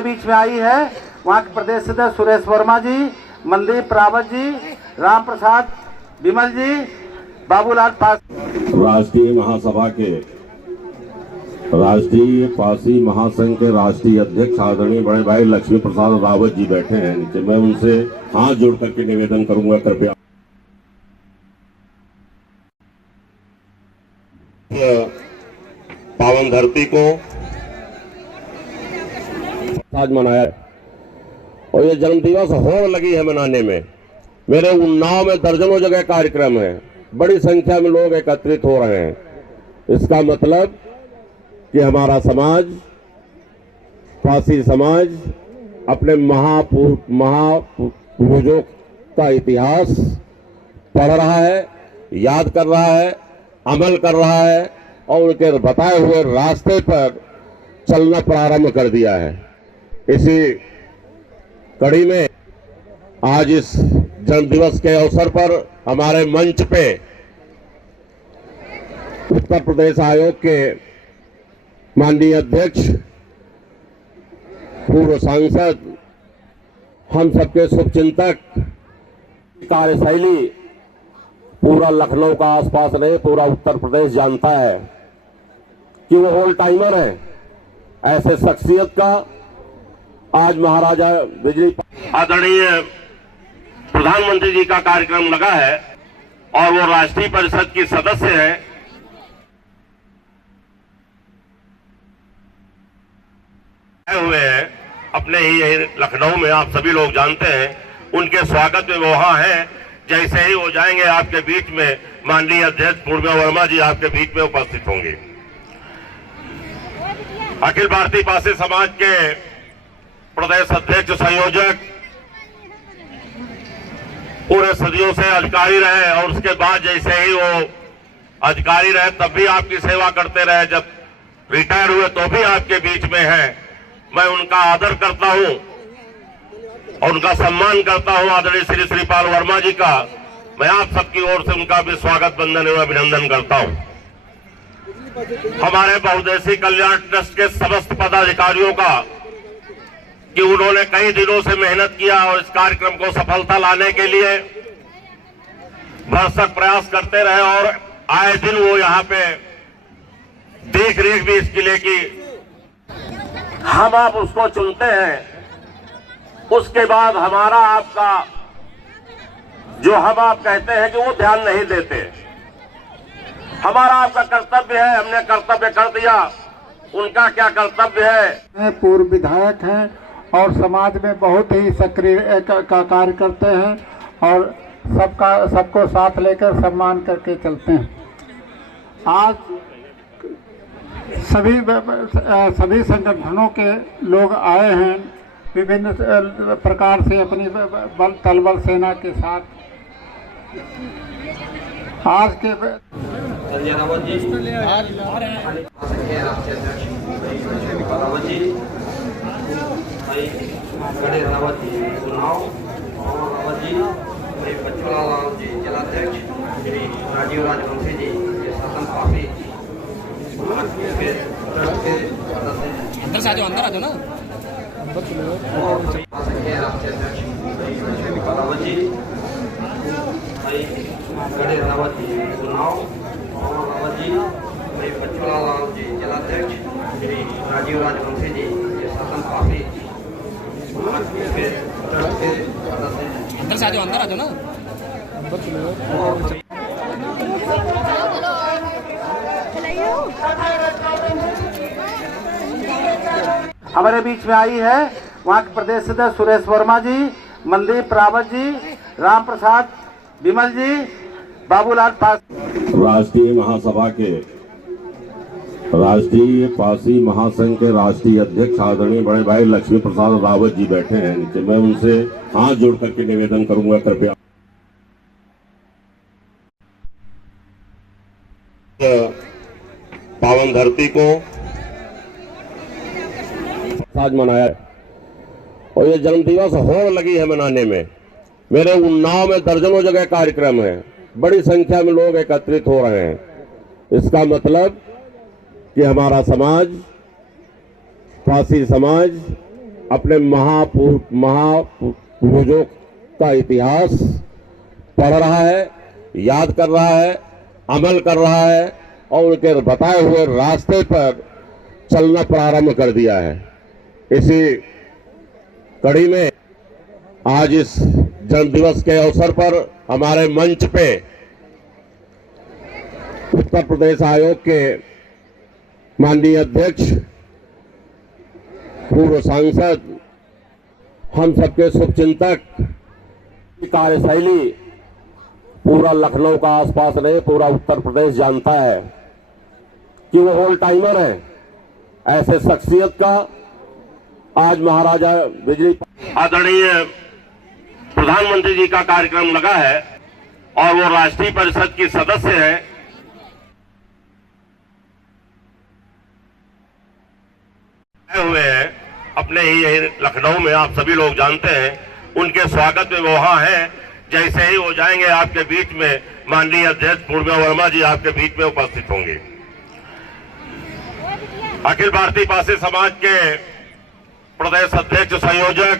हमारे बीच में आई है वहाँ के प्रदेश सदस्य सुरेश वर्मा जी, मनदीप रावत जी, राम प्रसाद विमल जी, बाबूलाल पासी। राष्ट्रीय महासभा के राष्ट्रीय पासी महासंघ के राष्ट्रीय अध्यक्ष आदरणीय बड़े भाई लक्ष्मी प्रसाद रावत जी बैठे हैं नीचे। मैं उनसे हाथ जोड़ करके निवेदन करूंगा, कृपया पावन धरती को आज मनाया और ये जन्मदिवस होड़ लगी है मनाने में। मेरे उन्नाव में दर्जनों जगह कार्यक्रम है, बड़ी संख्या में लोग एकत्रित हो रहे हैं। इसका मतलब कि हमारा समाज, पासी समाज, अपने महापुरुषों का इतिहास पढ़ रहा है, याद कर रहा है, अमल कर रहा है और उनके बताए हुए रास्ते पर चलना प्रारंभ कर दिया है। इसी कड़ी में आज इस जन्मदिवस के अवसर पर हमारे मंच पे उत्तर प्रदेश आयोग के माननीय अध्यक्ष, पूर्व सांसद, हम सबके शुभचिंतक, कार्यशैली पूरा लखनऊ का आसपास नहीं, पूरा उत्तर प्रदेश जानता है कि वो होल टाइमर है। ऐसे शख्सियत का आज महाराजा बिजली आदरणीय प्रधानमंत्री जी का कार्यक्रम लगा है और वो राष्ट्रीय परिषद की सदस्य है। हुए हैं अपने ही यही लखनऊ में, आप सभी लोग जानते हैं। उनके स्वागत में वो वहां है। जैसे ही वो जाएंगे आपके बीच में माननीय अध्यक्ष पूर्णिमा वर्मा जी आपके बीच में उपस्थित होंगे। अखिल भारतीय पासी समाज के प्रदेश अध्यक्ष, संयोजक, पूरे सदियों से अधिकारी रहे और उसके बाद जैसे ही वो अधिकारी रहे तब भी आपकी सेवा करते रहे, जब रिटायर हुए तो भी आपके बीच में है। मैं उनका आदर करता हूं और उनका सम्मान करता हूं, आदरणीय श्री श्रीपाल वर्मा जी का। मैं आप सबकी ओर से उनका भी स्वागत, वंदन एवं अभिनंदन करता हूं। हमारे बहुउद्देशीय कल्याण ट्रस्ट के समस्त पदाधिकारियों का कि उन्होंने कई दिनों से मेहनत किया और इस कार्यक्रम को सफलता लाने के लिए भरसक प्रयास करते रहे और आए दिन वो यहाँ पे देख रेख भी इस किले की हम आप उसको चुनते हैं। उसके बाद हमारा आपका जो हम आप कहते हैं कि वो ध्यान नहीं देते। हमारा आपका कर्तव्य है, हमने कर्तव्य कर दिया। उनका क्या कर्तव्य है? पूर्व विधायक हैं और समाज में बहुत ही सक्रिय का कार्य करते हैं और सबको साथ लेकर सम्मान करके चलते हैं। आज सभी संगठनों के लोग आए हैं विभिन्न प्रकार से अपनी तलबल सेना के साथ। आज के संजय रावत जी, गणेश रावत जी चुनाव, रावत जी, बच्चूलाल जी जिलाध्यक्ष, श्री राजीव राजवंशी जी शासन पासी, अंदर से आ जाओ, अंदर आ जाओ ना। राष्ट्रीय अध्यक्ष रावत जी, गणेश रावत जी चुनाव, रावत जी, बच्चूलाल जी जिलाध्यक्ष, श्री राजीव राजवंशी जी शासन पासी, अंदर से आ जाओ, अंदर आ जाओ ना। हमारे बीच में आई है वहाँ के प्रदेश सदस्य सुरेश वर्मा जी, मनदीप रावत जी, राम प्रसाद विमल जी, बाबूलाल पासी। राष्ट्रीय महासभा के राष्ट्रीय पासी महासंघ के राष्ट्रीय अध्यक्ष आदरणीय बड़े भाई लक्ष्मी प्रसाद रावत जी बैठे हैं नीचे। मैं उनसे हाथ जोड़ करके निवेदन करूंगा, कृपया पावन धरती को आज मनाया और ये जन्मदिवस होड़ लगी है मनाने में। मेरे उन्नाव में दर्जनों जगह कार्यक्रम है, बड़ी संख्या में लोग एकत्रित हो रहे हैं। इसका मतलब कि हमारा समाज, पासी समाज, अपने महापुरुषों का इतिहास पढ़ रहा है, याद कर रहा है, अमल कर रहा है और उनके बताए हुए रास्ते पर चलना प्रारंभ कर दिया है। इसी कड़ी में आज इस जन्म दिवस के अवसर पर हमारे मंच पे उत्तर प्रदेश आयोग के माननीय अध्यक्ष, पूर्व सांसद, हम सबके शुभचिंतक, कार्यशैली पूरा लखनऊ का आसपास नहीं पूरा उत्तर प्रदेश जानता है कि वो ऑल टाइमर है। ऐसे शख्सियत का आज महाराजा बिजली आदरणीय प्रधानमंत्री जी का कार्यक्रम लगा है और वो राष्ट्रीय परिषद की सदस्य है। हुए हैं अपने ही यही लखनऊ में, आप सभी लोग जानते हैं। उनके स्वागत में वो वहां है। जैसे ही वो जाएंगे आपके बीच में माननीय अध्यक्ष पूर्णिमा वर्मा जी आपके बीच में उपस्थित होंगे। अखिल भारतीय पासी समाज के प्रदेश अध्यक्ष, संयोजक,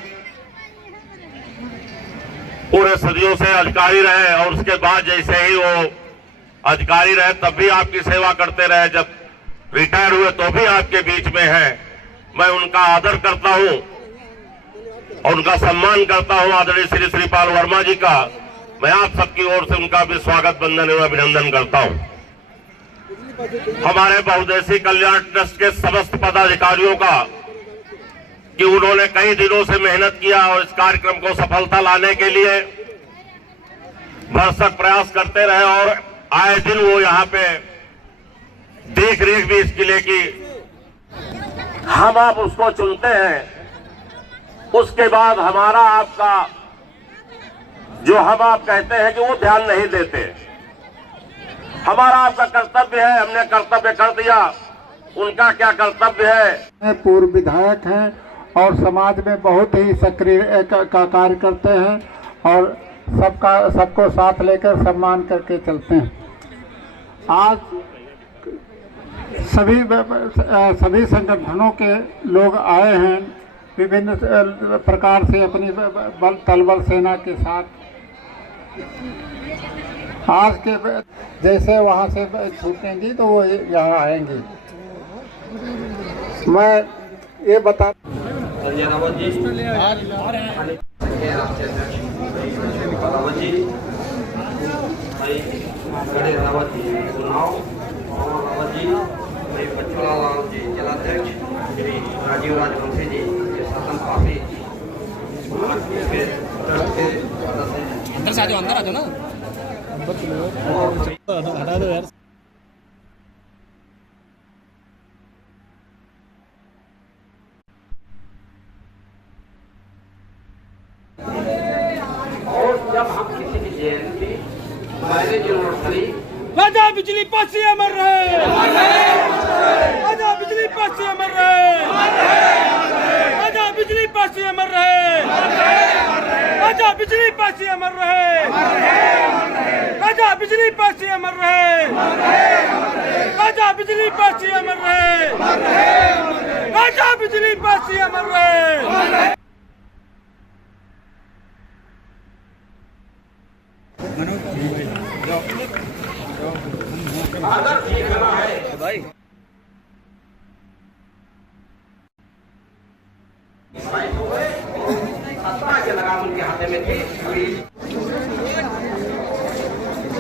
पूरे सदियों से अधिकारी रहे और उसके बाद जैसे ही वो अधिकारी रहे तब भी आपकी सेवा करते रहे, जब रिटायर हुए तो भी आपके बीच में है। मैं उनका आदर करता हूं और उनका सम्मान करता हूं। आदरणीय श्री श्रीपाल वर्मा जी का मैं आप सबकी ओर से उनका भी स्वागत, वंदन एवं अभिनंदन करता हूं। हमारे बहुउद्देशीय कल्याण ट्रस्ट के समस्त पदाधिकारियों का कि उन्होंने कई दिनों से मेहनत किया और इस कार्यक्रम को सफलता लाने के लिए भरसक प्रयास करते रहे और आए दिन वो यहाँ पे देख रेख भी इस किले की हम आप उसको चुनते हैं। उसके बाद हमारा आपका जो हम आप कहते हैं कि वो ध्यान नहीं देते। हमारा आपका कर्तव्य है, हमने कर्तव्य कर दिया। उनका क्या कर्तव्य है? पूर्व विधायक हैं और समाज में बहुत ही सक्रिय का कार्य करते हैं और सबको साथ लेकर सम्मान करके चलते हैं। आज सभी संगठनों के लोग आए हैं विभिन्न प्रकार से अपनी तलबल सेना के साथ। आज के जैसे वहाँ से छूटेंगी तो वो यहाँ आएंगी। मैं ये बता संजय रावत जी, गणेश रावत जी चुनाव, और रावत जी, बच्चूलाल लाल जी जिलाध्यक्ष, श्री राजीव राजवंशी जी ये शासन पासी, अंदर से आ जाओ, अंदर आ जाओ ना। हटा दो यार। और जब हम किसी की जयंती, मैरिज एनिवर्सरी, राजा बिजली पासी अमर रहे, राजा बिजली पासी अमर रहे, राजा बिजली पासी अमर रहे, राजा बिजली पासी अमर रहे, राजा बिजली पासी अमर रहे, राजा बिजली पासी अमर रहे, राजा बिजली पासी अमर रहे। अगर सीखना है भाई के लगाम उनके हाथ में थी।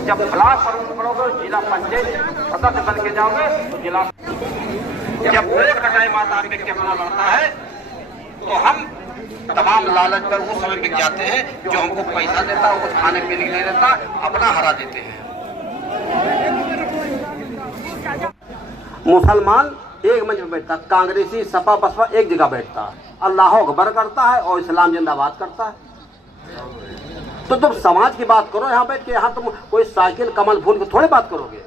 जब ब्लॉक पर पढ़ोगे जिला पंचायत सदस्य बन के जाओगे तो जिला, जब वोट का टाइम आता है व्यक्ति अपना लड़ता है तो हम तमाम लालच पर वो समय बिक जाते हैं जो हमको पैसा देता, कुछ खाने पीने के लिए देता, अपना हरा देते हैं। मुसलमान एक मंच में बैठता, कांग्रेसी सपा बसपा एक जगह बैठता, अल्लाह अकबर करता है और इस्लाम जिंदाबाद करता है। तो तुम समाज की बात करो यहाँ बैठ के, यहाँ तुम कोई साइकिल कमल फूल की थोड़ी बात करोगे।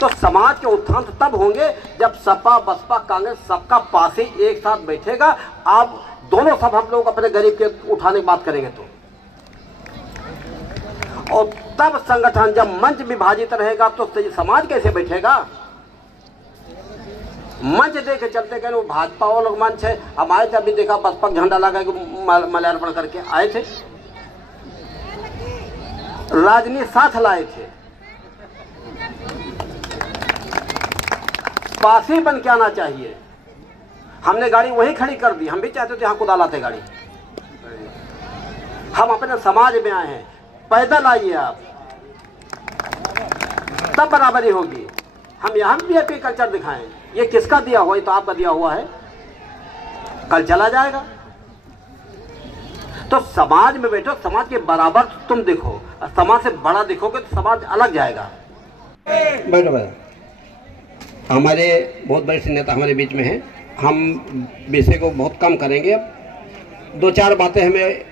तो समाज के उत्थान तो तब होंगे जब सपा बसपा कांग्रेस सबका पासी एक साथ बैठेगा। आप दोनों सब हम लोग अपने गरीब के उठाने की बात करेंगे तो, और तब संगठन जब मंच विभाजित रहेगा तो समाज कैसे बैठेगा? मंच दे के चलते गए। वो भाजपा वालों लोग मंच है, हम आए थे अभी देखा बसपा झंडा लगा के माल्यार्पण करके आए थे, राजनीति साथ लाए थे, पासी बन के आना चाहिए। हमने गाड़ी वहीं खड़ी कर दी, हम भी चाहते थे यहाँ कुदा लाते गाड़ी। हम अपने समाज में आए हैं, पैदल आइए आप, तब बराबरी होगी। हम यहाँ वीआईपी कल्चर दिखाएं, ये किसका दिया हुआ? ये तो आपका दिया हुआ है, कल चला जाएगा। तो समाज में बैठो, समाज के बराबर तुम दिखो, समाज से बड़ा दिखोगे तो समाज अलग जाएगा। बैठो बैठो, हमारे बहुत बड़े नेता हमारे बीच में हैं, हम विषय को बहुत कम करेंगे। दो चार बातें हमें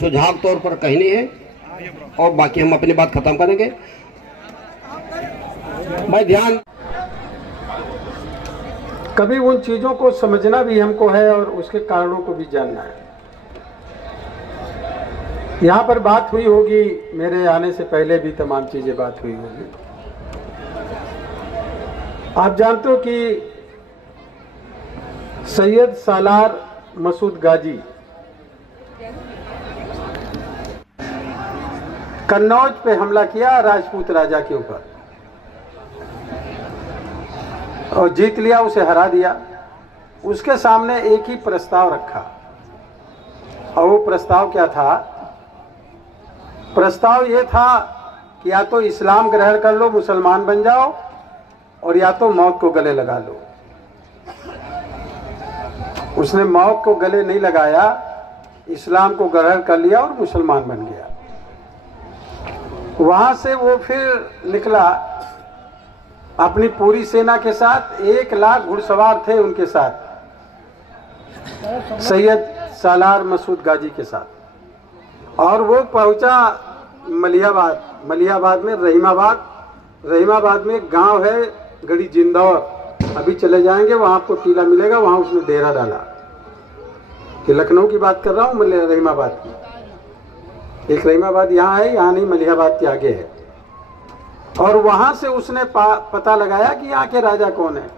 सुझाव तौर पर कहनी है और बाकी हम अपनी बात खत्म करेंगे। भाई ध्यान, कभी उन चीज़ों को समझना भी हमको है और उसके कारणों को भी जानना है। यहाँ पर बात हुई होगी, मेरे आने से पहले भी तमाम चीज़ें बात हुई होगी। आप जानते हो कि सैयद सालार मसूद गाजी कन्नौज पे हमला किया राजपूत राजा के ऊपर और जीत लिया, उसे हरा दिया। उसके सामने एक ही प्रस्ताव रखा और वो प्रस्ताव क्या था? प्रस्ताव ये था कि या तो इस्लाम ग्रहण कर लो, मुसलमान बन जाओ, और या तो मौत को गले लगा लो। उसने मौत को गले नहीं लगाया, इस्लाम को ग्रहण कर लिया और मुसलमान बन गया। वहां से वो फिर निकला अपनी पूरी सेना के साथ, 1 लाख घुड़सवार थे उनके साथ, सैयद सालार मसूद गाजी के साथ। और वो पहुंचा मलिहाबाद। मलिहाबाद में रहीमाबाद में एक गांव है गड़ी जिंदौर, अभी चले जाएंगे वहां आपको टीला मिलेगा, वहां उसने डेरा डाला। कि लखनऊ की बात कर रहा हूँ, रहीमाबाद की। एक रहीमाबाद यहाँ है, यहाँ नहीं, मलिहाबाद के आगे है। और वहां से उसने पता लगाया कि यहाँ के राजा कौन है।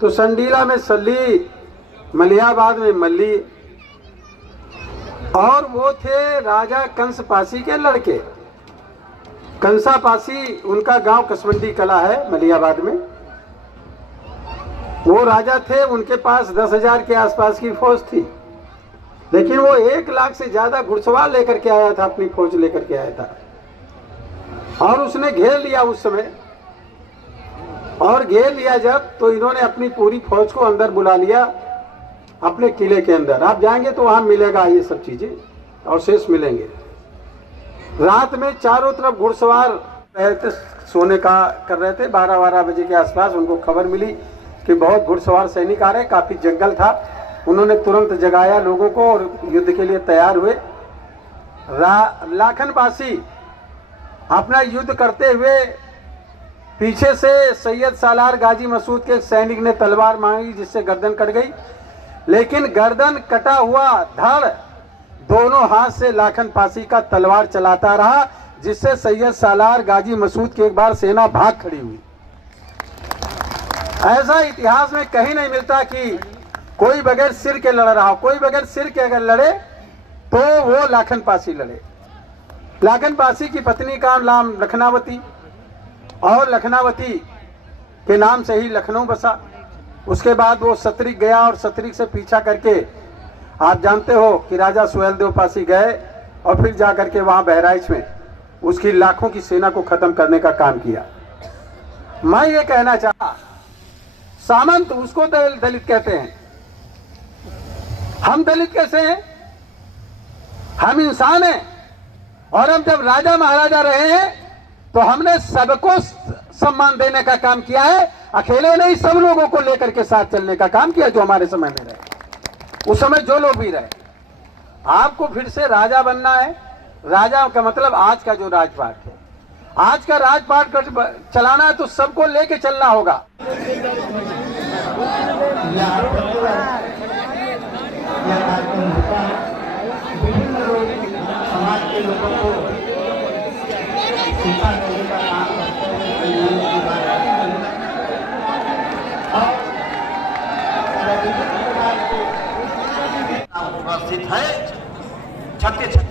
तो संडीला में सल्ली, मलिहाबाद में मल्ली, और वो थे राजा कंस पासी के लड़के। कंसा पासी, उनका गांव कसवंडी कला है मलिहाबाद में। वो राजा थे, उनके पास 10,000 के आसपास की फौज थी, लेकिन वो 1 लाख से ज्यादा घुड़सवार लेकर के आया था, अपनी फौज लेकर के आया था। और उसने घेर लिया उस समय, और घेर लिया जब, तो इन्होंने अपनी पूरी फौज को अंदर बुला लिया अपने किले के अंदर। आप जाएंगे तो वहां मिलेगा ये सब चीजें, और शेष मिलेंगे। रात में चारों तरफ घुड़सवार रहे थे, सोने का कर रहे थे। 12-12 बजे के आसपास उनको खबर मिली कि बहुत घुड़सवार सैनिक आ रहे, काफी जंगल था। उन्होंने तुरंत जगाया लोगों को और युद्ध के लिए तैयार हुए। लाखन पासी अपना युद्ध करते हुए, पीछे से सैयद सालार गाजी मसूद के सैनिक ने तलवार मांगी, जिससे गर्दन कट गई। लेकिन गर्दन कटा हुआ धड़ दोनों हाथ से लाखन पासी का तलवार चलाता रहा, जिससे सैयद सालार गाजी मसूद की एक बार सेना भाग खड़ी हुई। ऐसा इतिहास में कहीं नहीं मिलता कि कोई बगैर सिर के लड़ रहा हो। कोई बगैर सिर के अगर लड़े तो वो लाखन पासी लड़े। लाखन पासी की पत्नी का नाम लखनावती, और लखनावती के नाम से ही लखनऊ बसा। उसके बाद वो सतरिक गया, और सतरिक से पीछा करके आप जानते हो कि राजा सुहेलदेव पासी गए, और फिर जाकर के वहां बहराइच में उसकी लाखों की सेना को खत्म करने का काम किया। मैं ये कहना चाहा, सामंत उसको दलित कहते हैं, हम दलित कैसे हैं? हम इंसान हैं, और हम जब राजा महाराजा रहे हैं तो हमने सबको सम्मान देने का काम किया है। अकेले नहीं, सब लोगों को लेकर के साथ चलने का काम किया, जो हमारे समय में रहे, उस समय जो लोग भी रहे। आपको फिर से राजा बनना है। राजा का मतलब आज का जो राजपाट है, आज का राजपाट चलाना है तो सबको लेके चलना होगा। समाज के लोगों को शिक्षा देने का काम करते हैं। उपस्थित है। 36